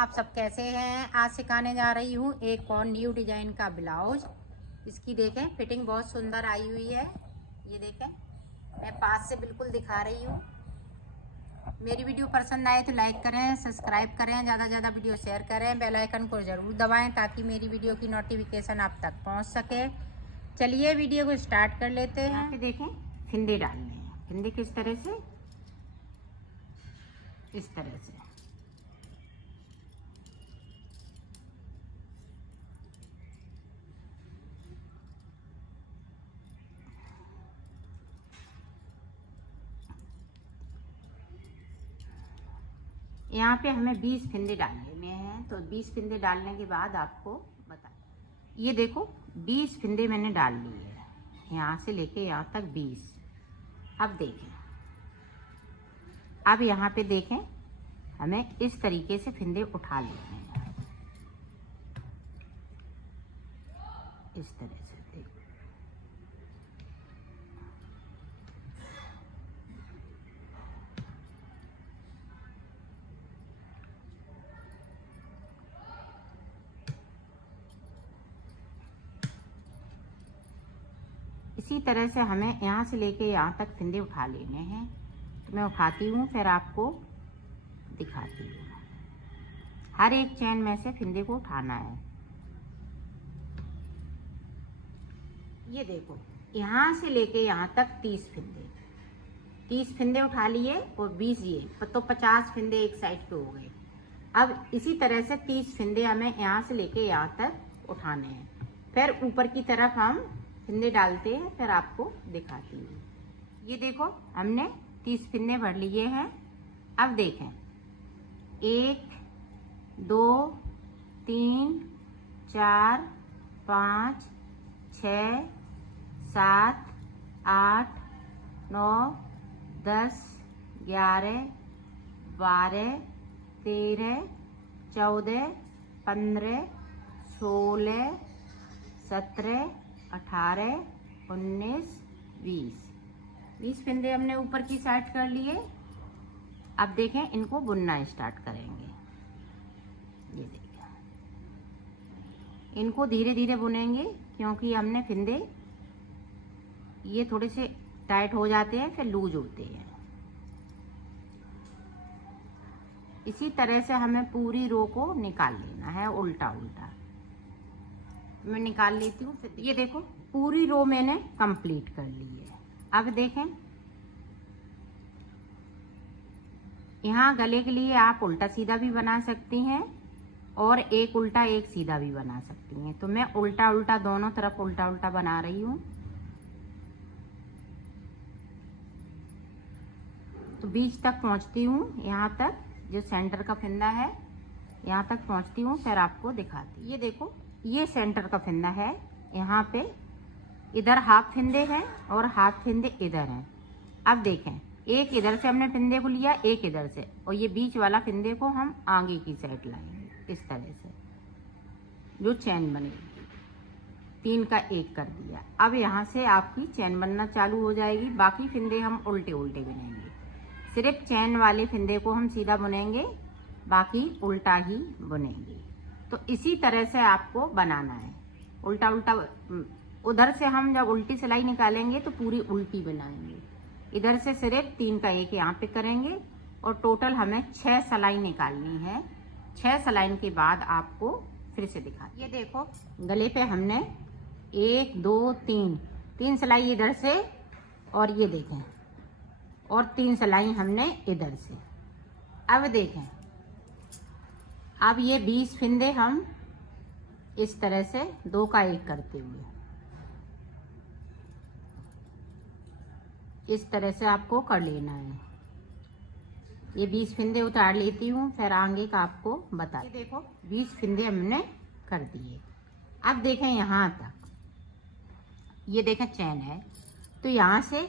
आप सब कैसे हैं। आज सिखाने जा रही हूँ एक और न्यू डिजाइन का ब्लाउज। इसकी देखें फिटिंग बहुत सुंदर आई हुई है। ये देखें, मैं पास से बिल्कुल दिखा रही हूँ। मेरी वीडियो पसंद आए तो लाइक करें, सब्सक्राइब करें, ज़्यादा से ज़्यादा वीडियो शेयर करें, बेल आइकन को ज़रूर दबाएं ताकि मेरी वीडियो की नोटिफिकेशन आप तक पहुँच सके। चलिए वीडियो को स्टार्ट कर लेते हैं। यहाँ पे देखें फिंदे डालने हैं। फिंदे किस तरह से, इस तरह से। यहाँ पे हमें 20 फिंदे डाल लेने हैं। तो 20 फिंदे डालने के बाद आपको बता, ये देखो 20 फिंदे मैंने डाल लिए हैं, यहाँ से लेके यहाँ तक 20। अब देखें, अब यहाँ पे देखें हमें इस तरीके से फिंदे उठा लेने हैं, इस तरह से। देखो इसी तरह से हमें यहाँ से लेके यहाँ तक फिंदे उठा लेने हैं। तो मैं उठाती हूँ फिर आपको दिखाती हूँ। हर एक चैन में से फिंदे को उठाना है। ये देखो यहाँ से लेके यहाँ तक 30 फिंदे उठा लिए और 20 ये तो 50 फिंदे एक साइड पे हो गए। अब इसी तरह से 30 फिंदे हमें यहाँ से लेके यहाँ तक उठाने हैं। फिर ऊपर की तरफ हम फिंदे डालते हैं, फिर आपको दिखाती हूँ। ये देखो हमने 30 फिंदे भर लिए हैं। अब देखें 1 2 3 4 5 6 7 8 9 10 11 12 13 14 15 16 17 18 19 20 फिंदे हमने ऊपर की साइड कर लिए। अब देखें इनको बुनना स्टार्ट करेंगे। ये देखिए इनको धीरे धीरे बुनेंगे क्योंकि हमने फिंदे ये थोड़े से टाइट हो जाते हैं फिर लूज होते हैं। इसी तरह से हमें पूरी रो को निकाल लेना है उल्टा उल्टा। मैं निकाल लेती हूँ। ये देखो पूरी रो मैंने कंप्लीट कर ली है। अब देखें यहाँ गले के लिए आप उल्टा सीधा भी बना सकती हैं और एक उल्टा एक सीधा भी बना सकती हैं। तो मैं उल्टा उल्टा दोनों तरफ उल्टा उल्टा बना रही हूँ। तो बीच तक पहुँचती हूँ, यहाँ तक जो सेंटर का फंदा है यहाँ तक पहुँचती हूँ, फिर आपको दिखाती। ये देखो ये सेंटर का फंदा है। यहाँ पे इधर हाफ फिंदे हैं और हाफ फिंदे इधर हैं। अब देखें एक इधर से हमने फिंदे को लिया, एक इधर से, और ये बीच वाला फिंदे को हम आगे की साइड लाएंगे इस तरह से। जो चैन बनेगी 3 का 1 कर दिया। अब यहाँ से आपकी चैन बनना चालू हो जाएगी। बाकी फिंदे हम उल्टे उल्टे बुनेंगे। सिर्फ चैन वाले फिंदे को हम सीधा बुनेंगे, बाकी उल्टा ही बुनेंगे। तो इसी तरह से आपको बनाना है उल्टा उल्टा। उधर से हम जब उल्टी सिलाई निकालेंगे तो पूरी उल्टी बनाएंगे। इधर से सिर्फ 3 का 1 यहाँ पे करेंगे और टोटल हमें 6 सिलाई निकालनी है। 6 सिलाई के बाद आपको फिर से दिखा। ये देखो गले पे हमने 1 2 3 सिलाई इधर से, और ये देखें और 3 सिलाई हमने इधर से। अब देखें अब ये 20 फिंदे हम इस तरह से 2 का 1 करते हुए इस तरह से आपको कर लेना है। ये 20 फिंदे उतार लेती हूँ, फिर आगे का आपको बता। ये देखो 20 फिंदे हमने कर दिए। अब देखें यहाँ तक, ये देखें चैन है। तो यहाँ से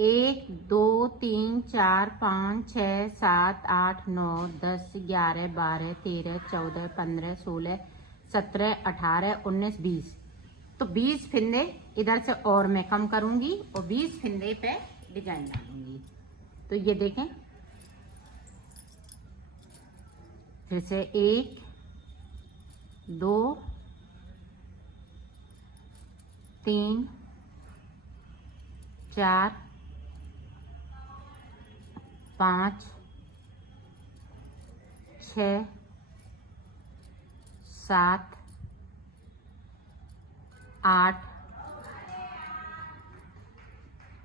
1 2 3 4 5 6 7 8 9 10 11 12 13 14 15 16 17 18 19 20। तो 20 फिंदे इधर से और मैं कम करूंगी और 20 फिंदे पे डिजाइन डालूंगी। तो ये देखें फिर से 1 2 3 4 5 6 7 8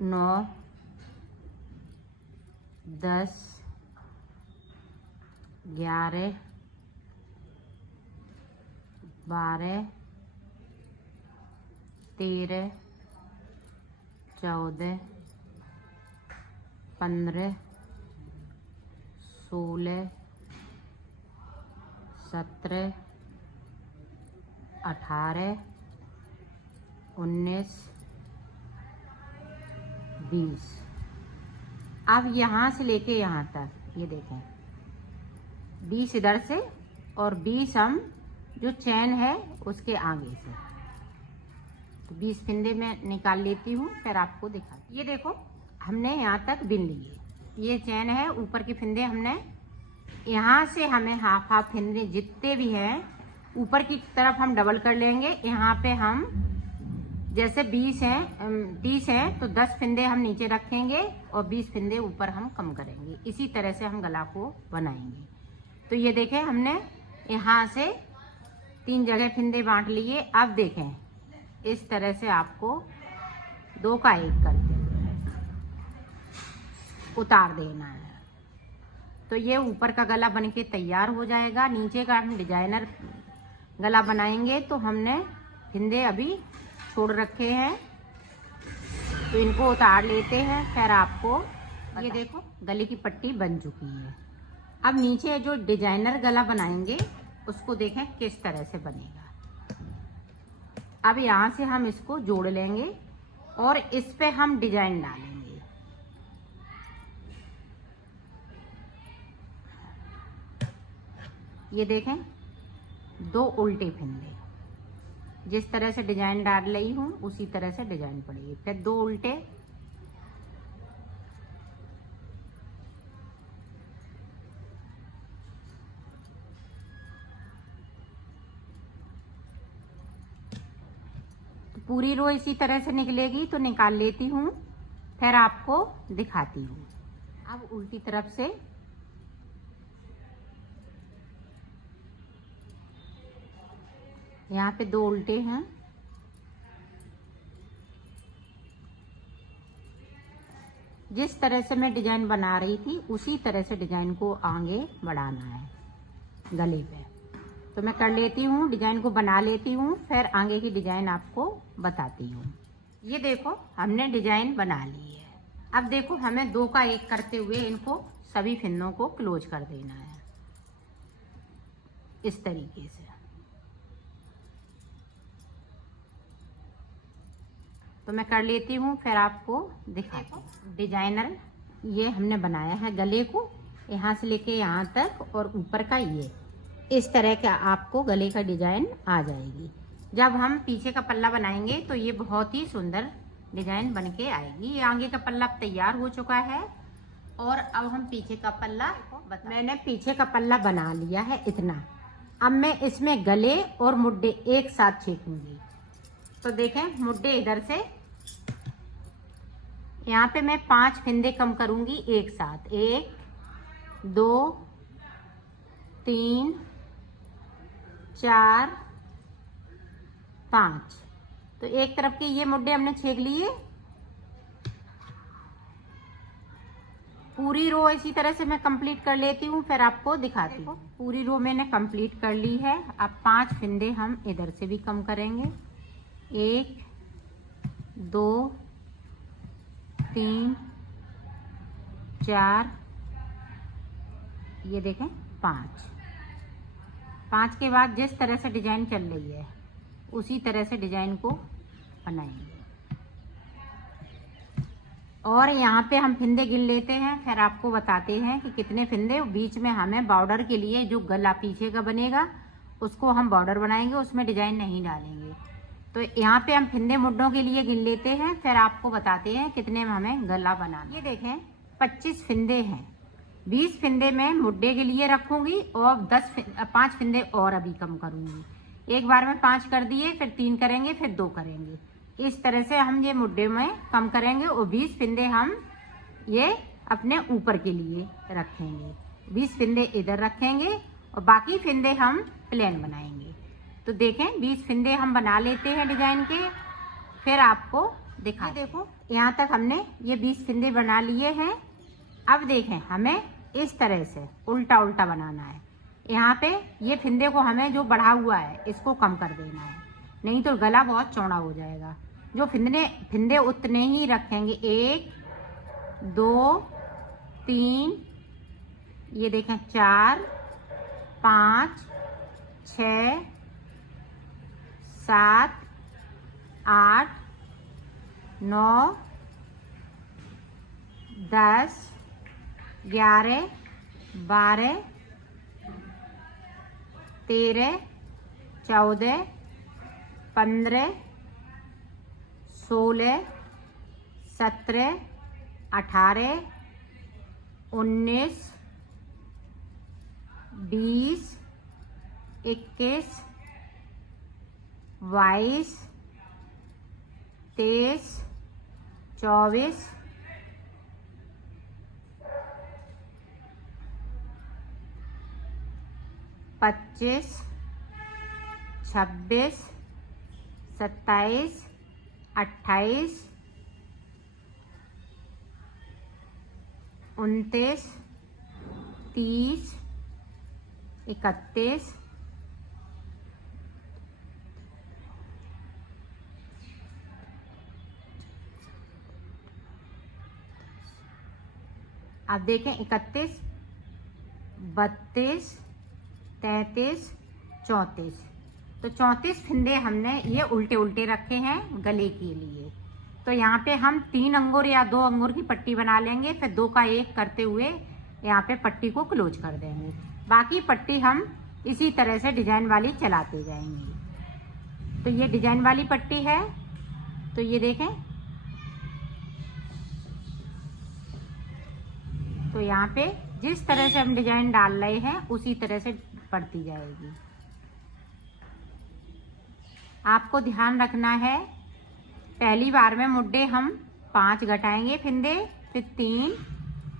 9 10 11 12 13 14 15 16 17 18 19 20। अब यहाँ से लेके यहाँ तक ये देखें 20 इधर से और 20 हम जो चैन है उसके आगे से, तो 20 फिंदे में निकाल लेती हूँ, फिर आपको दिखा। ये देखो हमने यहाँ तक बिन लिए, ये चैन है, ऊपर के फिंदे हमने यहाँ से हमें हाफ हाफ फिंदे जितने भी हैं ऊपर की तरफ हम डबल कर लेंगे। यहाँ पे हम जैसे 20 हैं 30 हैं तो 10 फिंदे हम नीचे रखेंगे और 20 फिंदे ऊपर हम कम करेंगे। इसी तरह से हम गला को बनाएंगे। तो ये देखें हमने यहाँ से 3 जगह फिंदे बांट लिए। अब देखें इस तरह से आपको 2 का 1 करके उतार देना है, तो ये ऊपर का गला बनके तैयार हो जाएगा। नीचे का हम डिजाइनर गला बनाएंगे, तो हमने फिंदे अभी छोड़ रखे हैं तो इनको उतार लेते हैं। फिर आपको ये देखो गले की पट्टी बन चुकी है। अब नीचे जो डिजाइनर गला बनाएंगे उसको देखें किस तरह से बनेगा। अब यहाँ से हम इसको जोड़ लेंगे और इस पे हम डिजाइन डालेंगे। ये देखें 2 उल्टे फिंदे, जिस तरह से डिजाइन डाल रही हूँ उसी तरह से डिजाइन पड़ेगी। फिर 2 उल्टे, तो पूरी रो इसी तरह से निकलेगी, तो निकाल लेती हूँ, फिर आपको दिखाती हूँ। अब उल्टी तरफ से यहाँ पे 2 उल्टे हैं, जिस तरह से मैं डिजाइन बना रही थी उसी तरह से डिजाइन को आगे बढ़ाना है गले पे। तो मैं कर लेती हूँ, डिजाइन को बना लेती हूँ, फिर आगे की डिजाइन आपको बताती हूँ। ये देखो हमने डिजाइन बना ली है। अब देखो हमें 2 का 1 करते हुए इनको सभी फिंदों को क्लोज कर देना है इस तरीके से। तो मैं कर लेती हूँ, फिर आपको दिखाती हूँ। डिजाइनर ये हमने बनाया है गले को यहाँ से लेके यहाँ तक, और ऊपर का ये इस तरह का आपको गले का डिजाइन आ जाएगी। जब हम पीछे का पल्ला बनाएंगे तो ये बहुत ही सुंदर डिजाइन बन के आएगी। ये आगे का पल्ला तैयार हो चुका है और अब हम पीछे का पल्ला, मैंने पीछे का पल्ला बना लिया है इतना। अब मैं इसमें गले और मुड्डे एक साथ छेकूंगी। तो देखें मुड्डे इधर से, यहाँ पे मैं 5 फिंदे कम करूंगी एक साथ, 1 2 3 4 5। तो एक तरफ के ये मुड्डे हमने छेक लिए। पूरी रो इसी तरह से मैं कंप्लीट कर लेती हूँ, फिर आपको दिखाती हूँ। पूरी रो मैंने कंप्लीट कर ली है। अब 5 फिंदे हम इधर से भी कम करेंगे, 1 2 3 4, ये देखें 5 के बाद जिस तरह से डिजाइन चल रही है उसी तरह से डिजाइन को बनाएंगे। और यहाँ पे हम फिंदे गिन लेते हैं, फिर आपको बताते हैं कि कितने फिंदे। बीच में हमें बॉर्डर के लिए जो गला पीछे का बनेगा उसको हम बॉर्डर बनाएंगे, उसमें डिजाइन नहीं डालेंगे। तो यहाँ पे हम फिंदे मुड्डों के लिए गिन लेते हैं, फिर आपको बताते हैं कितने में हमें गला बनाना। ये देखें 25 फिंदे हैं, 20 फिंदे मैं मुड्डे के लिए रखूंगी और 5 फिंदे और अभी कम करूंगी। एक बार में 5 कर दिए, फिर 3 करेंगे, फिर 2 करेंगे। इस तरह से हम ये मुड्डे में कम करेंगे और 20 फिंदे हम ये अपने ऊपर के लिए रखेंगे। 20 फिंदे इधर रखेंगे और बाकी फिंदे हम प्लेन बनाएंगे। तो देखें 20 फिंदे हम बना लेते हैं डिजाइन के, फिर आपको दिखा। देखो यहाँ तक हमने ये 20 फिंदे बना लिए हैं। अब देखें हमें इस तरह से उल्टा उल्टा बनाना है। यहाँ पे ये फिंदे को हमें जो बढ़ा हुआ है इसको कम कर देना है, नहीं तो गला बहुत चौड़ा हो जाएगा। जो फिंदे उतने ही रखेंगे, 1 2 3, ये देखें 4 5 6 7 8 9 10 11 12 13 14 15 16 17 18 19 20 21 22 23 24 25 26 27 28 29 30 31 अब देखें 31 32 33 34। तो 34 फिंदे हमने ये उल्टे उल्टे रखे हैं गले के लिए। तो यहाँ पे हम 3 अंगूर या 2 अंगूर की पट्टी बना लेंगे, फिर 2 का 1 करते हुए यहाँ पे पट्टी को क्लोज कर देंगे। बाकी पट्टी हम इसी तरह से डिजाइन वाली चलाते जाएंगे। तो ये डिजाइन वाली पट्टी है। तो ये देखें, तो यहाँ पे जिस तरह से हम डिजाइन डाल रहे हैं उसी तरह से पड़ती जाएगी। आपको ध्यान रखना है, पहली बार में मुड्डे हम 5 घटाएंगे फिंदे, फिर 3,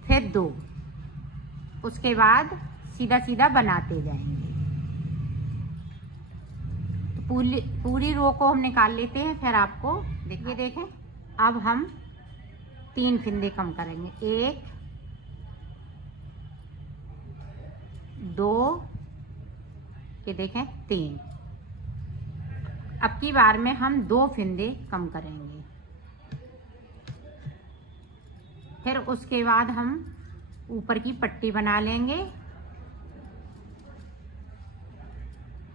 फिर 2, उसके बाद सीधा सीधा बनाते जाएंगे। तो पूरी रो को हम निकाल लेते हैं, फिर आपको देखिए। देखें अब हम 3 फिंदे कम करेंगे, 1 2, ये देखें 3। अब की बार में हम 2 फिंदे कम करेंगे, फिर उसके बाद हम ऊपर की पट्टी बना लेंगे।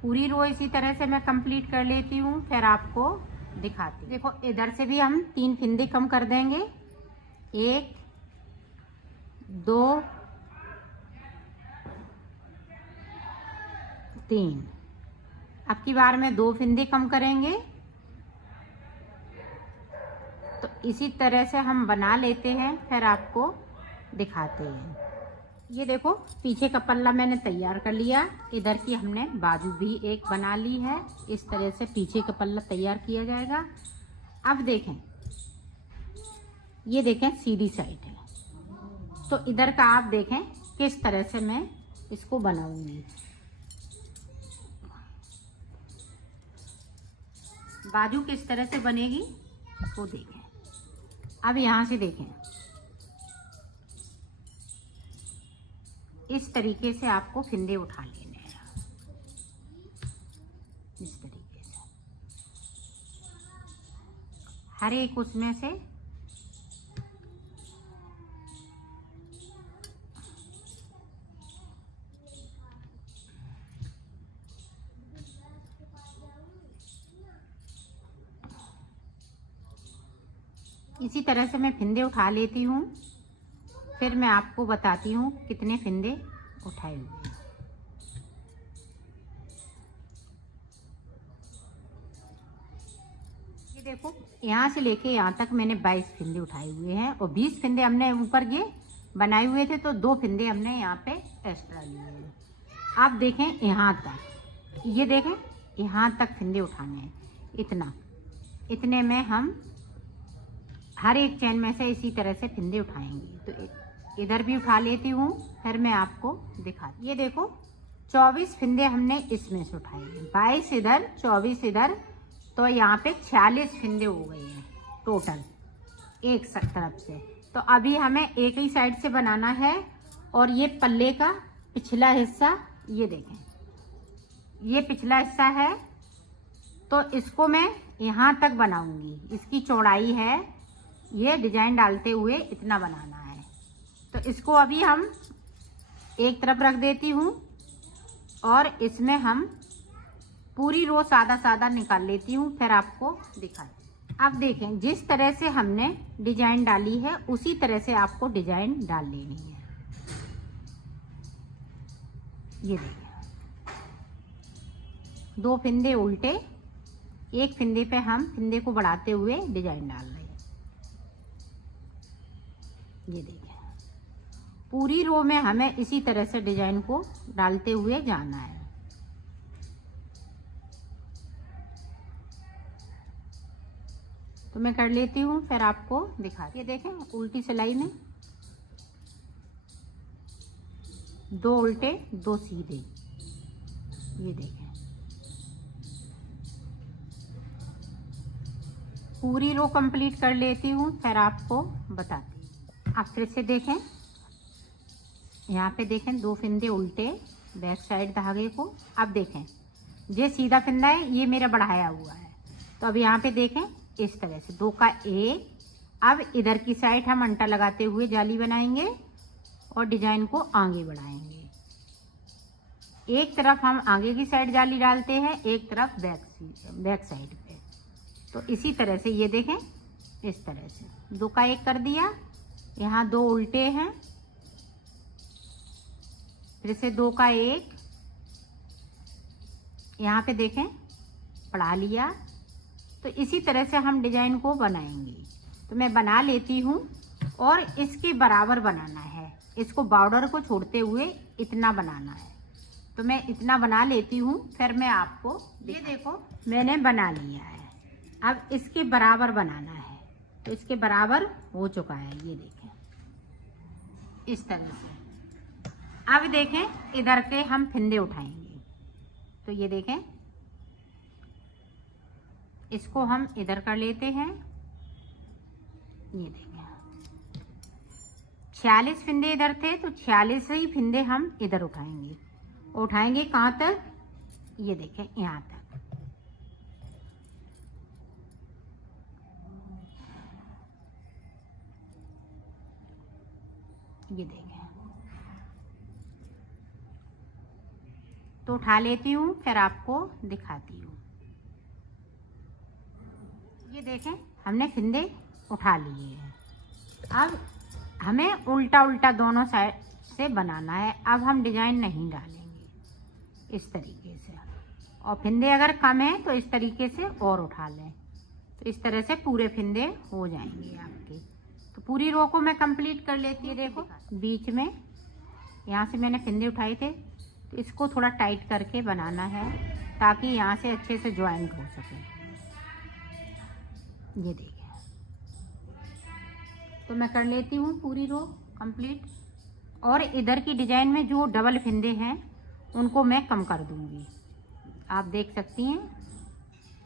पूरी रो इसी तरह से मैं कंप्लीट कर लेती हूँ, फिर आपको दिखाती हूँ। देखो इधर से भी हम 3 फिंदे कम कर देंगे, 1 2 3। अब की बार में 2 फिंदे कम करेंगे। तो इसी तरह से हम बना लेते हैं, फिर आपको दिखाते हैं। ये देखो पीछे का पल्ला मैंने तैयार कर लिया। इधर की हमने बाजू भी एक बना ली है। इस तरह से पीछे का पल्ला तैयार किया जाएगा। अब देखें, ये देखें सीधी साइड है। तो इधर का आप देखें किस तरह से मैं इसको बनाऊंगी। बाजू किस तरह से बनेगी वो देखें। अब यहाँ से देखें, इस तरीके से आपको फिंदे उठा लेने हैं, इस तरीके से हर एक उसमें से इसी तरह से मैं फिंदे उठा लेती हूँ, फिर मैं आपको बताती हूँ कितने फिंदे उठाए हुए हैं। ये देखो यहाँ से लेके यहाँ तक मैंने 22 फिंदे उठाए हुए हैं और 20 फिंदे हमने ऊपर ये बनाए हुए थे, तो 2 फंदे हमने यहाँ पे एक्स्ट्रा लिए हैं। अब देखें यहाँ तक, ये देखें यहाँ तक फंदे उठाने हैं, इतने में हम हर एक चैन में से इसी तरह से फंदे उठाएंगे। तो इधर भी उठा लेती हूँ, फिर मैं आपको दिखाती। ये देखो 24 फंदे हमने इसमें से उठाए हैं, 22 इधर 24 इधर, तो यहाँ पे 46 फंदे हो गए हैं टोटल एक तरफ से। तो अभी हमें एक ही साइड से बनाना है। और ये पल्ले का पिछला हिस्सा, ये देखें ये पिछला हिस्सा है, तो इसको मैं यहाँ तक बनाऊंगी। इसकी चौड़ाई है, ये डिजाइन डालते हुए इतना बनाना है। तो इसको अभी हम एक तरफ रख देती हूँ और इसमें हम पूरी रो सादा सादा निकाल लेती हूँ, फिर आपको दिखाती। अब देखें जिस तरह से हमने डिजाइन डाली है उसी तरह से आपको डिजाइन डाल लेनी है। ये देखें 2 फंदे उल्टे, एक फंदे पे हम फंदे को बढ़ाते हुए डिजाइन डाल रहे हैं। ये देखें पूरी रो में हमें इसी तरह से डिजाइन को डालते हुए जाना है। तो मैं कर लेती हूँ, फिर आपको दिखाती। ये देखें उल्टी सिलाई में 2 उल्टे 2 सीधे, ये देखें पूरी रो कंप्लीट कर लेती हूँ, फिर आपको बताती हूँ। आप फिर से देखें, यहाँ पे देखें 2 फंदे उल्टे बैक साइड धागे को। अब देखें ये सीधा फंदा है, ये मेरा बढ़ाया हुआ है। तो अब यहाँ पे देखें इस तरह से 2 का 1। अब इधर की साइड हम अंटा लगाते हुए जाली बनाएंगे और डिजाइन को आगे बढ़ाएंगे। एक तरफ हम आगे की साइड जाली डालते हैं, एक तरफ बैक साइड पे। तो इसी तरह से ये देखें इस तरह से 2 का 1 कर दिया, यहाँ 2 उल्टे हैं, फिर से 2 का 1, यहाँ पे देखें बढ़ा लिया। तो इसी तरह से हम डिजाइन को बनाएंगे। तो मैं बना लेती हूँ और इसके बराबर बनाना है, इसको बॉर्डर को छोड़ते हुए इतना बनाना है। तो मैं इतना बना लेती हूँ, फिर मैं आपको ये देखो मैंने बना लिया है। अब इसके बराबर बनाना है, तो इसके बराबर हो चुका है, ये देखें इस तरह से। अब देखें इधर के हम फंदे उठाएंगे। तो ये देखें इसको हम इधर कर लेते हैं। ये देखें 46 फंदे इधर थे, तो 46 ही फंदे हम इधर उठाएंगे। उठाएंगे कहाँ तक, ये देखें यहाँ तक। ये देखें तो उठा लेती हूँ, फिर आपको दिखाती हूँ। ये देखें हमने फंदे उठा लिए हैं। अब हमें उल्टा उल्टा दोनों साइड से बनाना है। अब हम डिजाइन नहीं डालेंगे इस तरीके से, और फंदे अगर कम है तो इस तरीके से और उठा लें। तो इस तरह से पूरे फंदे हो जाएंगे आपके। तो पूरी रो को मैं कंप्लीट कर लेती हूँ। देखो बीच में यहाँ से मैंने फंदे उठाए थे, तो इसको थोड़ा टाइट करके बनाना है ताकि यहाँ से अच्छे से ज्वाइंट हो सके। ये देखिए तो मैं कर लेती हूँ पूरी रो कंप्लीट। और इधर की डिजाइन में जो डबल फंदे हैं उनको मैं कम कर दूंगी। आप देख सकती हैं,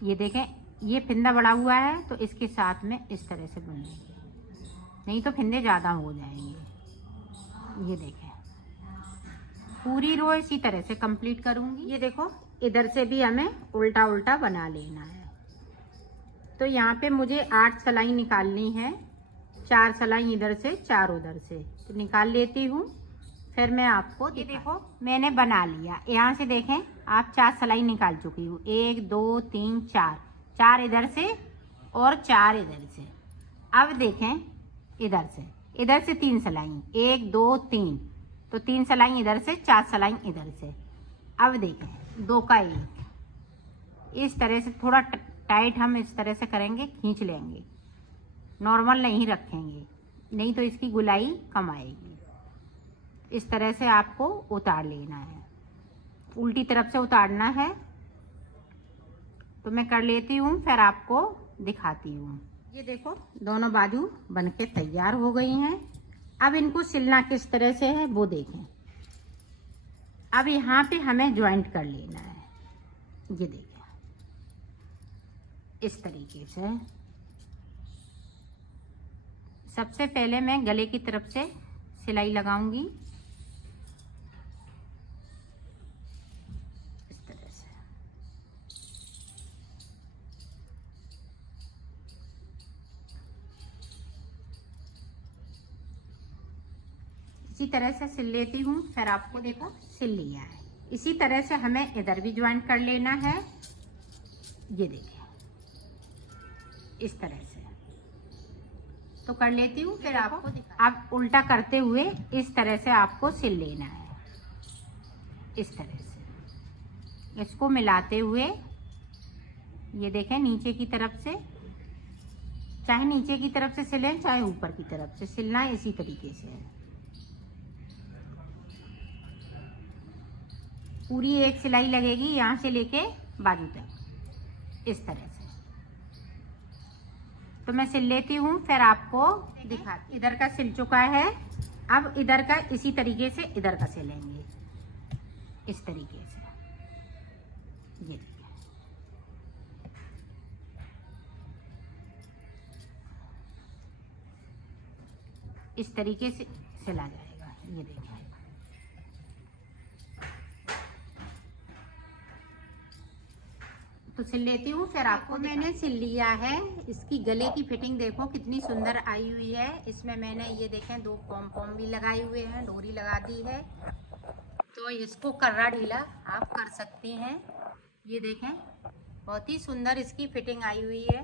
ये देखें ये फंदा बड़ा हुआ है, तो इसके साथ में इस तरह से बुनेंगे, नहीं तो फंदे ज़्यादा हो जाएंगे। ये देखें पूरी रो इसी तरह से कंप्लीट करूंगी। ये देखो इधर से भी हमें उल्टा उल्टा बना लेना है। तो यहाँ पे मुझे 8 सिलाई निकालनी है, 4 सिलाई इधर से 4 उधर से, तो निकाल लेती हूँ, फिर मैं आपको। ये देखो मैंने बना लिया। यहाँ से देखें आप 4 सिलाई निकाल चुकी हूँ, 1 2 3 4, 4 इधर से और 4 इधर से। अब देखें इधर से 3 सिलाई, 1 2 3, तो 3 सिलाई इधर से, 4 सिलाई इधर से। अब देखें 2 का 1 इस तरह से थोड़ा टाइट हम इस तरह से करेंगे, खींच लेंगे, नॉर्मल नहीं रखेंगे, नहीं तो इसकी गुलाई कम आएगी। इस तरह से आपको उतार लेना है, उल्टी तरफ से उतारना है। तो मैं कर लेती हूँ, फिर आपको दिखाती हूँ। ये देखो दोनों बाजू बनके तैयार हो गई हैं। अब इनको सिलना किस तरह से है वो देखें। अब यहाँ पे हमें ज्वाइंट कर लेना है। ये देखें इस तरीके से। सबसे पहले मैं गले की तरफ से सिलाई लगाऊंगी इस तरह से। इसी तरह से सिल लेती हूँ, फिर आपको देखो सिल लिया है। इसी तरह से हमें इधर भी ज्वाइंट कर लेना है। ये देखिए इस तरह से तो कर लेती हूँ, फिर आपको अब उल्टा करते हुए इस तरह से आपको सिल लेना है। इस तरह से इसको मिलाते हुए, ये देखें नीचे की तरफ से, चाहे नीचे की तरफ से सिलें चाहे ऊपर की तरफ से सिलना है, इसी तरीके से है। पूरी एक सिलाई लगेगी यहाँ से लेके बाजू तक इस तरह से। तो मैं सिल लेती हूँ, फिर आपको दिखाती। इधर का सिल चुका है, अब इधर का इसी तरीके से इधर का सिलेंगे इस तरीके से। ये इस तरीके से सिला जाएगा। ये देखिए तो सिल लेती हूँ, फिर आपको मैंने सिल लिया है। इसकी गले की फिटिंग देखो कितनी सुंदर आई हुई है। इसमें मैंने ये देखें 2 पॉम भी लगाए हुए हैं, डोरी लगा दी है। तो इसको कर्रा ढीला आप कर सकती हैं। ये देखें बहुत ही सुंदर इसकी फिटिंग आई हुई है।